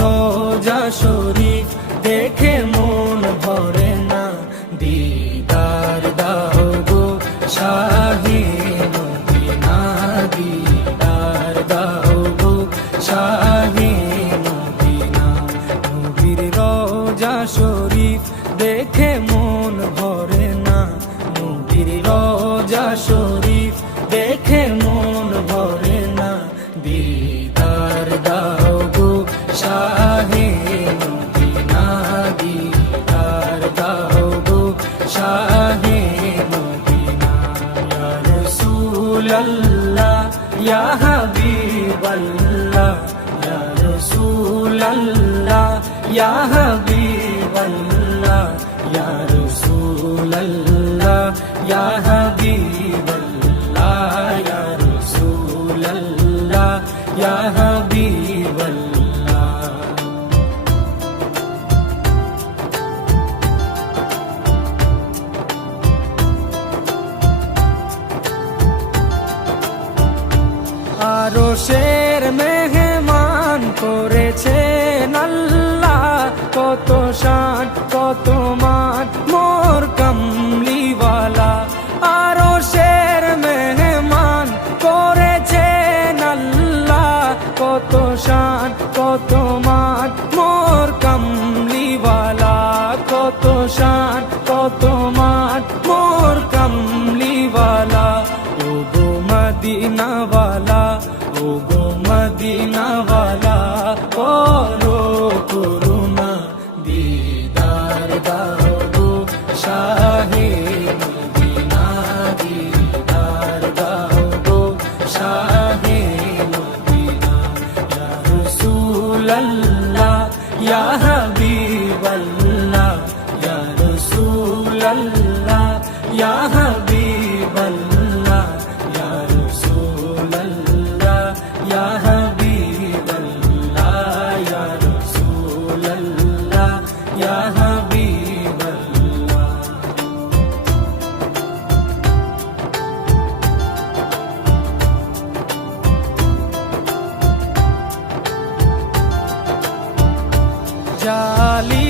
রোজা শরীফ দেখে মন ভরে না, দিদার দাও গো শাহে মদিনা, দিদার দাও গো শাহে মদিনা। নবীর রোজা শরীফ দেখে মন ভরে না, নবীর রোজা শরীফ দেখে মন ভরে না, দিদার দাও গো শাহে মদিনা, দিদার দাও গো শাহে মদিনা। ইয়া রাসূলাল্লাহ ইয়া হাবিবাল্লাহ, ইয়া রাসূলাল্লাহ ইয়া হাবিবাল্লাহ, ইয়া রাসূলাল্লাহ ইয়া হাবিবাল্লাহ, ইয়া রাসূলাল্লাহ ইয়া হাবিবাল্লাহ। আরশের মেহমান করেছেন আল্লাহ, কত শান কত মান মোর কামলিওয়ালা। আরশের মেহমান করেছেন আল্লাহ, কত শান কত মান মোর কামলিওয়ালা, কত শান কত মান মোর কামলিওয়ালা। ও গো মদিনাওয়ালা, ও গো মদিনাওয়ালা, করো করুণা, দিদার দাও গো শাহে মদিনা, দিদার দাও গো শাহে মদিনা। ইয়া রাসূলাল্লাহ ইয়া হাবিবাল্লাহ, ইয়া রাসূলাল্লাহ ইয়া হাবিবাল্লাহ, ইয়া রাসূলাল্লাহ ইয়া হাবিবাল্লাহ, ইয়া রাসূলাল্লাহ ইয়া হাবিবাল্লাহ। জালি